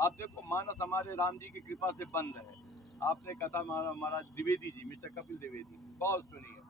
आप देखो मानस हमारे राम जी की कृपा से बंद है। आपने कथा महाराज द्विवेदी जी, मिस्टर कपिल द्विवेदी, बहुत सुनी है।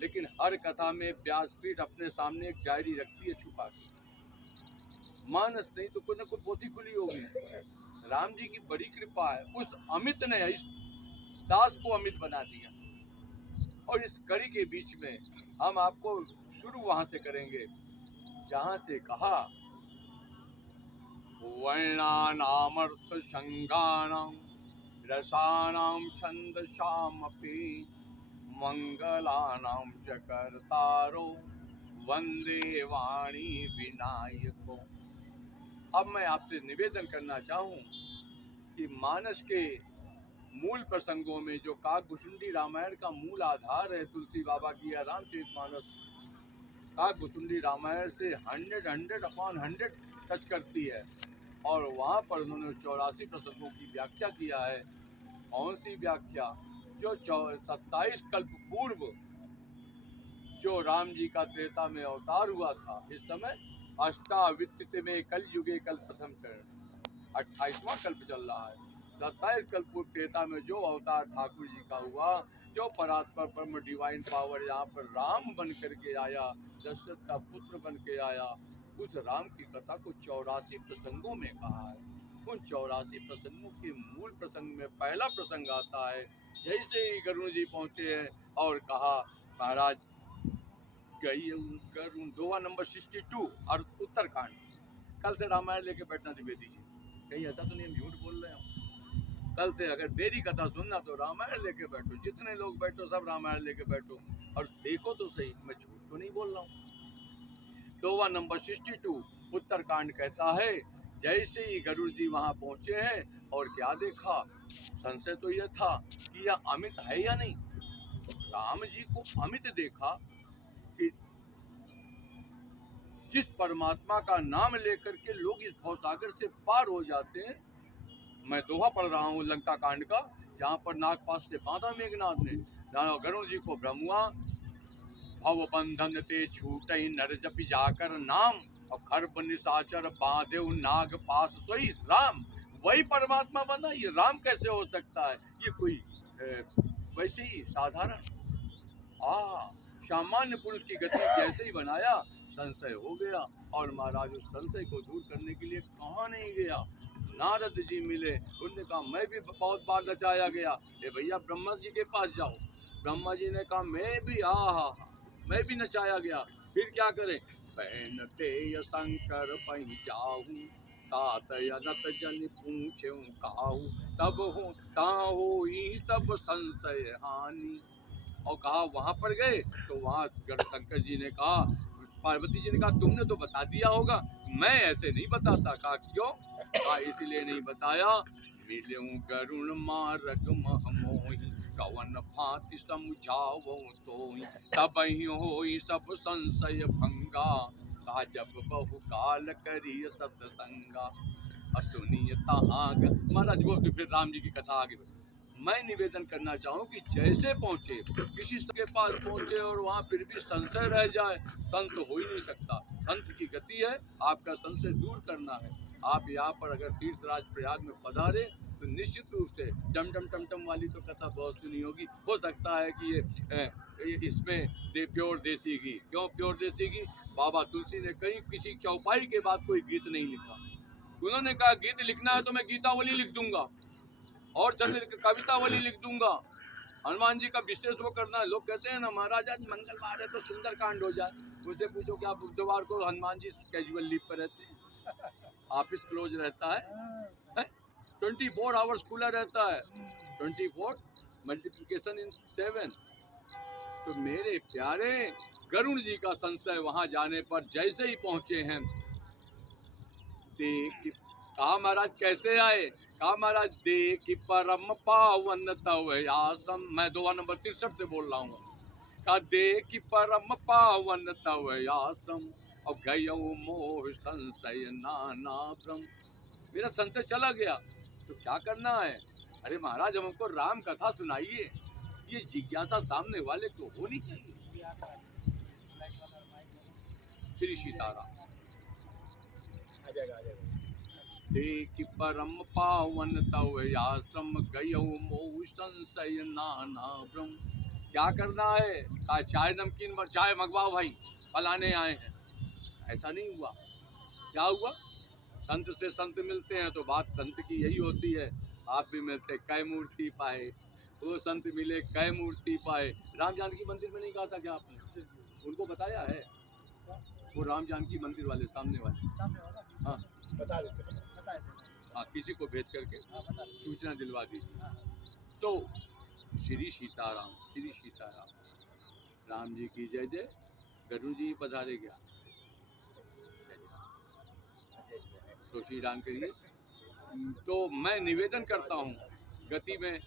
लेकिन हर कथा में व्यासपीठ अपने सामने एक डायरी रखती है छुपा के। मानस नहीं तो कोई ना कोई पोथी खुली होगी। राम जी की बड़ी कृपा है, उस अमित ने इस दास को अमित बना दिया। और इस कड़ी के बीच में हम आपको शुरू वहां से करेंगे जहां से कहा वर्णानामर्थ संगानां रसानां छंदसामपि मंगलानां च कर्तारो वंदे वाणी विनायको। अब मैं आपसे निवेदन करना चाहूं कि मानस के मूल प्रसंगों में जो काकभुसुंडी रामायण का मूल आधार है, तुलसी बाबा की या रामचरितमानस काकभुसुंडी रामायण से 100 टच करती है। और वहाँ पर उन्होंने 84 प्रसंगों की व्याख्या किया है। कौन सी व्याख्या? जो 27 कल्प पूर्व जो राम जी का त्रेता में अवतार हुआ था, इस समय अष्टावित्त में कल युगे कल प्रथम चरण 28वां कल्प चल रहा है। 27 कल्प पूर्व त्रेता में जो अवतार ठाकुर जी का हुआ, जो परात्पर ब्रह्म डिवाइन पावर यहाँ पर राम बन करके आया, दशरथ का पुत्र बन के आया, उस राम की कथा को 84 प्रसंगों में कहा है। उन 84 प्रसंगों के मूल प्रसंग में पहला प्रसंग आता है, जैसे ही गरुड़ जी पहुंचे हैं और कहा महाराज गई गरुड़, दोहा नंबर 62 और उत्तरकांड। कल से रामायण लेके बैठना द्विवेदी जी, कहीं ऐसा तो नहीं हम झूठ बोल रहे हो? कल से अगर मेरी कथा सुनना तो रामायण लेके बैठो, जितने लोग बैठो सब रामायण लेके बैठो और देखो तो सही, मैं झूठ तो नहीं बोल रहा हूँ। दोहा नंबर 62 उत्तरकांड कहता है, जैसे ही गरुड़ जी वहां पहुंचे हैं और क्या देखा, संशय तो यह था कि यह अमित है या नहीं। राम जी को अमित देखा कि जिस परमात्मा का नाम लेकर के लोग इस भवसागर से पार हो जाते हैं। मैं दोहा पढ़ रहा हूँ लंका कांड का, जहाँ पर नागपाश से बांधा मेघनाथ ने। गरुड़ जी को भ्रम हुआ, भव बंधन ते छूटे नर जपि जाकर नाम, और खरब निशाचर बांधे नाग पास सोई राम। वही परमात्मा बना, ये राम कैसे हो सकता है? ये कोई वैसे ही साधारण सामान्य पुरुष की गति जैसे ही बनाया, संशय हो गया। और महाराज उस संशय को दूर करने के लिए कहाँ नहीं गया, नारद जी मिले, उन्होंने कहा मैं भी बहुत बार नचाया गया, ए भैया ब्रह्मा जी के पास जाओ। ब्रह्मा जी ने कहा मैं भी मैं भी नचाया गया, फिर क्या करें? पहनते शंकर पही जाऊं, तात अनत जन पूछे काहू, तब हो ताहू ही सब संशय हानि। और कहा वहां पर गए तो वहां शंकर जी ने कहा, पार्वती जी ने कहा तुमने तो बता दिया होगा, मैं ऐसे नहीं बताता। कहा क्यों? कहा इसलिए नहीं बताया, मिलूं गरुण मारग महमोहि, कवन भांति समझावो तोहि, तब ही होई सब संशय भंगा, कहा जब बहु काल करी सतसंगा। सुनिए महाराज वो तो फिर राम जी की कथा आगे। मैं निवेदन करना चाहूँ कि जैसे पहुँचे, किसी के पास पहुँचे और वहाँ फिर भी संशय रह जाए, संत हो ही नहीं सकता। संत की गति है आपका संशय दूर करना है। आप यहाँ पर अगर तीर्थराज प्रयाग में पधारे तो निश्चित रूप से टम टम टम टम वाली तो कथा बहुत सुनी होगी। हो सकता है कि ये इसमें प्योर देसी घी। क्यों प्योर देसी घी? बाबा तुलसी ने कहीं किसी चौपाई के बाद कोई गीत नहीं लिखा। उन्होंने कहा गीत लिखना है तो मैं गीतावली लिख दूंगा और कवितावली लिख दूंगा। हनुमान जी का विशेष वो करना है। लोग कहते हैं ना महाराज आज मंगलवार है तो सुंदर कांड हो जाए, मुझे पूछो क्या बुधवार को हनुमान जी कैजुअल लीव पर रहते हैं? ऑफिस क्लोज रहता है? 24 आवर्स खुला रहता है, 24 मल्टीप्लिकेशन इन 7। तो मेरे प्यारे गरुड़ जी का संशय वहां जाने पर जैसे ही पहुंचे हैं, कहा महाराज कैसे आए? कहा महाराज देख परम पावन तव आसम। मैं दोहा नंबर 63 से बोल रहा हूँ। कहा देख परम पावन तव आसम, और गयो मोह संशय नाना भ्रम। मेरा संशय चला गया तो क्या करना है? अरे महाराज हमको राम कथा सुनाइए, ये जिज्ञासा सामने वाले को होनी चाहिए। श्री सीताराम। देख परम पावन तव आश्रम गयो मोह संशय नाना भ्रम। क्या करना है? कहा चाय नमकीन चाय मंगवाओ भाई, फलाने आए हैं। ऐसा नहीं हुआ। क्या हुआ? संत से संत मिलते हैं तो बात संत की यही होती है। आप भी मिलते कै मूर्ति पाए, वो संत मिले कै मूर्ति पाए। राम जानकी मंदिर में नहीं कहा था क्या आपने? उनको बताया है वो राम जानकी मंदिर वाले सामने वाले। हाँ बता देते। हाँ किसी को भेज करके सूचना दिलवा दीजिए। तो श्री सीताराम, श्री सीताराम। राम जी की जय जय। गरुड़ जी पधारे क्या? तो श्री राम करिए। तो मैं निवेदन करता हूँ गति में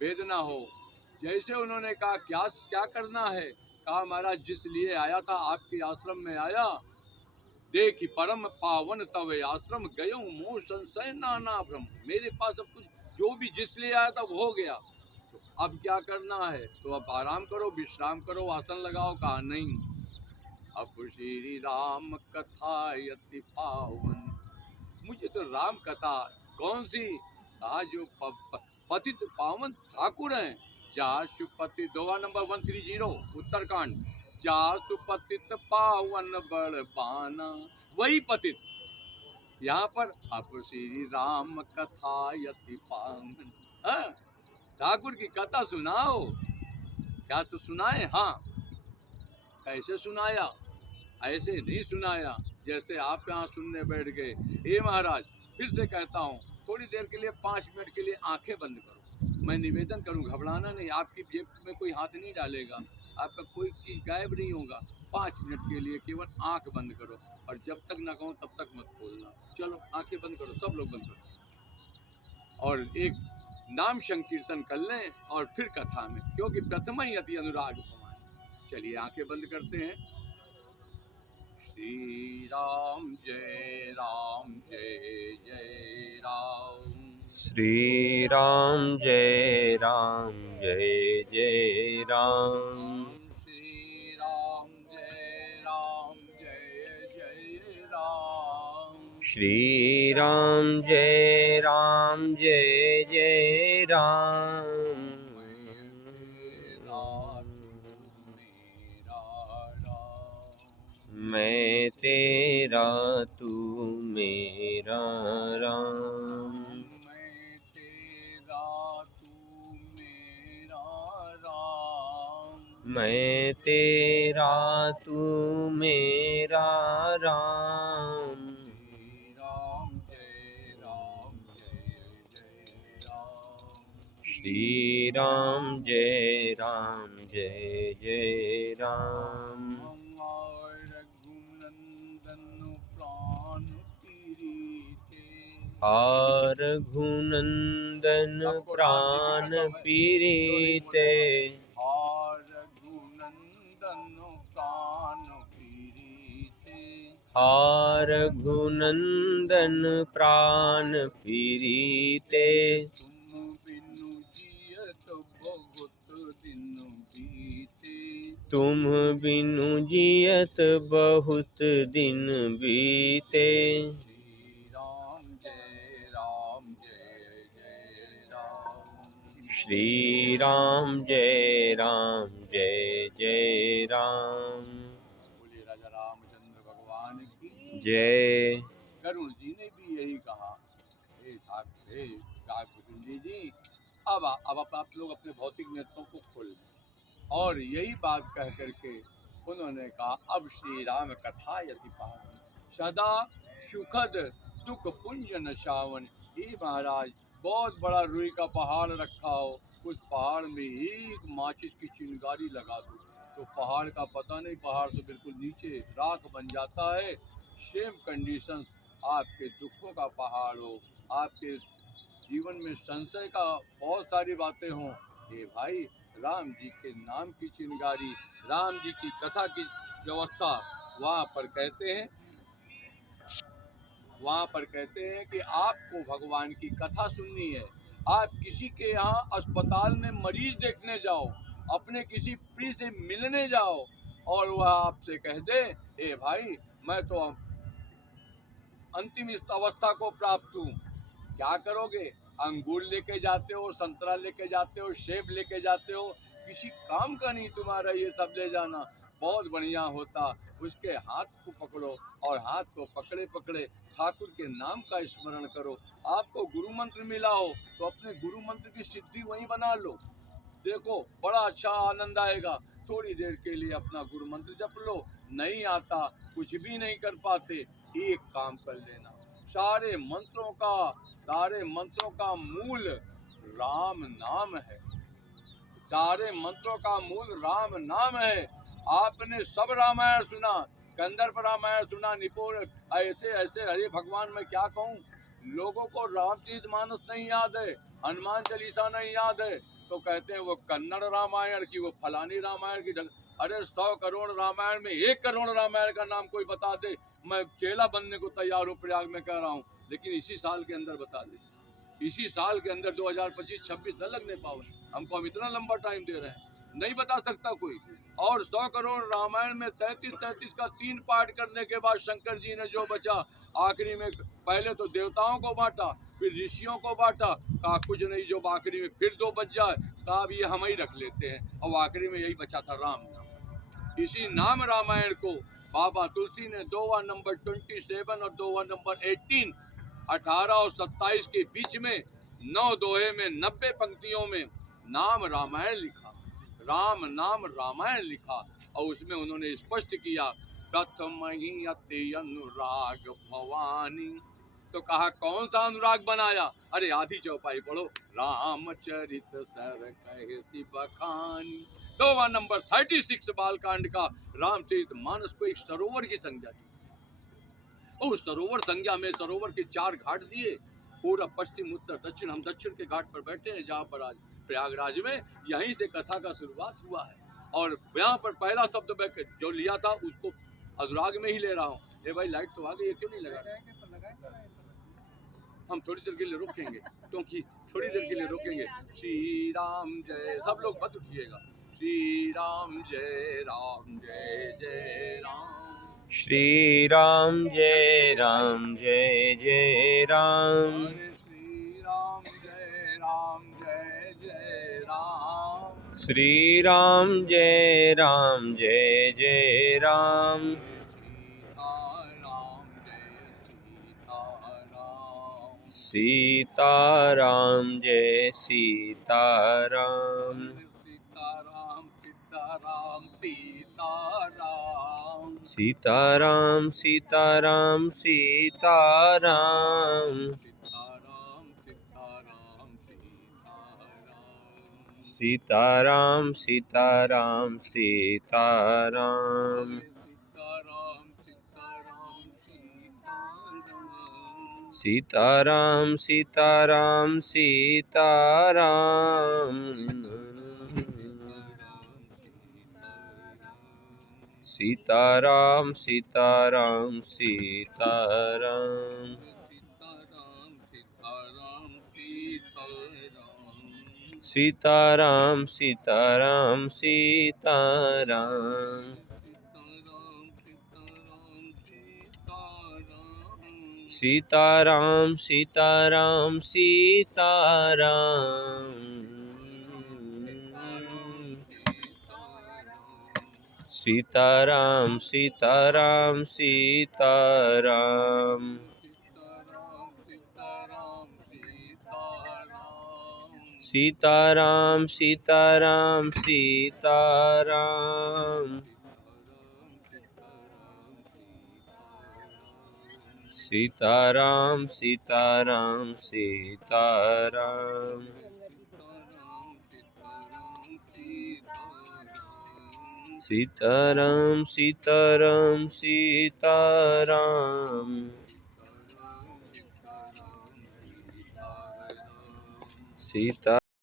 भेद ना हो। जैसे उन्होंने कहा क्या क्या करना है? कहा महाराज जिस लिए आया था आपके आश्रम में आया, देखी परम पावन तव आश्रम गयो मोह संशय नाना भ्रम। मेरे पास अब कुछ जो भी जिस लिए आया था वो हो गया, तो अब क्या करना है? तो अब आराम करो, विश्राम करो, आसन लगाओ। कहा नहीं, अब श्री राम कथा यति पावन। मुझे तो राम कथा कौन सी? कहा जो पतित पावन ठाकुर हैं। जासु पति, दोहा नंबर 130 उत्तरकांड। जासु पतित पावन बड़बाना, वही पतित यहाँ पर। अब श्री राम कथा यति पावन। हाँ, ठाकुर की कथा सुनाओ। क्या तो सुनाए? हाँ। कैसे सुनाया? ऐसे नहीं सुनाया जैसे आप यहाँ सुनने बैठ गए। हे महाराज, फिर से कहता हूँ, थोड़ी देर के लिए 5 मिनट के लिए आंखें बंद करो। मैं निवेदन करूँ, घबराना नहीं। आपकी जेब में कोई हाथ नहीं डालेगा, आपका कोई चीज गायब नहीं होगा। 5 मिनट के लिए केवल आंख बंद करो, और जब तक न कहूँ तब तक मत खोलना। चलो आंखें बंद करो, सब लोग बंद करो, और एक नाम संकीर्तन कर लें और फिर कथा में, क्योंकि प्रथम ही अति अनुराग हमारे। चलिए आंखें बंद करते हैं। श्री राम जय जय राम। श्री राम जय जय राम। श्री राम जय जय राम। श्री राम जय जय राम। मैं तेरा तू मेरा राम। मैं तेरा तू मेरा राम। श्री राम जय जय राम। हार रघुनंदन प्राण पीरीते। हार रघुनंदन प्राण पीरीते। तुम बिनु जियत बहुत दिन बीते। श्री राम जय जय राम। बोलिए राजा रामचंद्र भगवान की जय। गरुड़ जी ने भी यही कहा। हे ठाकुर जी, अब आप लोग अपने भौतिक नेत्रों को खोल लें। और यही बात कह करके उन्होंने कहा, अब श्री राम कथा यति पावन, सदा सुखद दुख पुंज नशावन। हे महाराज, बहुत बड़ा रुई का पहाड़ रखा हो, उस पहाड़ में एक माचिस की चिंगारी लगा दो तो पहाड़ का पता नहीं, पहाड़ तो बिल्कुल नीचे राख बन जाता है। सेम कंडीशन, आपके दुखों का पहाड़ हो, आपके जीवन में संशय का बहुत सारी बातें हों, ये भाई राम जी के नाम की चिंगारी, राम जी की कथा की व्यवस्था वहाँ पर कहते हैं कि आपको भगवान की कथा सुननी है। आप किसी के यहाँ अस्पताल में मरीज देखने जाओ, अपने किसी प्रिय से मिलने जाओ, और वह आपसे कह दे, ए भाई मैं तो अंतिम इस अवस्था को प्राप्त हूँ। क्या करोगे? अंगूर लेके जाते हो, संतरा लेके जाते हो, सेब लेके जाते हो, किसी काम का नहीं तुम्हारा ये सब ले जाना। बहुत बढ़िया होता, उसके हाथ को पकड़ो और हाथ को पकड़े पकड़े ठाकुर के नाम का स्मरण करो। आपको गुरु मंत्र मिला हो तो अपने गुरु मंत्र की सिद्धि वहीं बना लो। देखो बड़ा अच्छा आनंद आएगा। थोड़ी देर के लिए अपना गुरु मंत्र जप लो। नहीं आता, कुछ भी नहीं कर पाते, एक काम कर लेना, सारे मंत्रों का मूल राम नाम है। सारे मंत्रों का मूल राम नाम है। आपने सब रामायण सुना, कंदर्प रामायण सुना, निपुण ऐसे ऐसे, हरे भगवान मैं क्या कहूँ, लोगों को रामचरितमानस नहीं याद है, हनुमान चालीसा नहीं याद है, तो कहते हैं वो कन्नड़ रामायण की, वो फलानी रामायण की। अरे 100 करोड़ रामायण में 1 करोड़ रामायण का नाम कोई बता दे, मैं चेला बनने को तैयार हूँ, प्रयाग में कह रहा हूँ। लेकिन इसी साल के अंदर बता दे, इसी साल के अंदर 2025-26 न लगने पावे, हमको हम इतना लंबा टाइम दे रहे हैं, नहीं बता सकता कोई। और 100 करोड़ रामायण में 33 का 3 पार्ट करने के बाद शंकर जी ने जो बचा, आखिरी में पहले तो देवताओं को बांटा, फिर ऋषियों को बांटा, कहा कुछ नहीं, जो आखिरी में फिर 2 बच जाए, कहा अब ये हम ही रख लेते हैं, और आखिरी में यही बचा था राम नाम। इसी नाम रामायण को बाबा तुलसी ने दोहा नंबर 27 और दोहा नंबर 18 और 27 के बीच में 9 दोहे में 90 पंक्तियों में नाम रामायण लिखा, राम नाम रामायण लिखा। और उसमें उन्होंने स्पष्ट किया, प्रथमहि अति अनुराग भवानी। तो कहा कौन सा अनुराग बनाया? अरे आधी चौपाई पढ़ो, रामचरित सर कहे सी बखानी। दोहा नंबर 36 बालकांड का रामचरित मानस को एक सरोवर की संज्ञा दी। उस सरोवर संज्ञा में सरोवर के 4 घाट दिए, पूर्व पश्चिम उत्तर दक्षिण। हम दक्षिण के घाट पर बैठे हैं, जहाँ पर आज प्रयागराज में, यहीं से कथा का शुरुआत हुआ है। और यहाँ पर पहला शब्द मैं जो लिया था उसको अनुराग में ही ले रहा हूँ। ए भाई लाइट तो आ गई है, क्यों नहीं लगा? हम थोड़ी देर के लिए रुकेंगे, क्योंकि थोड़ी देर के लिए रुकेंगे। श्री राम जय, सब लोग मत उठिएगा। श्री राम जय राम, जय जय राम। श्री राम जय राम, जय जय राम। श्री राम जय राम, जय जय राम। श्री राम जय राम, जय जय राम। सीताराम जय सीताराम। सीताराम सीताराम सीताराम। सीताराम सीताराम सीताराम। सीताराम सीताराम सीताराम। सीताराम सीताराम सीताराम। सीताराम सीताराम सीताराम। सीताराम सीताराम सीताराम। सीताराम सीताराम सीताराम। सीताराम सीताराम सीताराम। सीताराम सीताराम सीताराम। सीताराम सीताराम सीताराम। सीता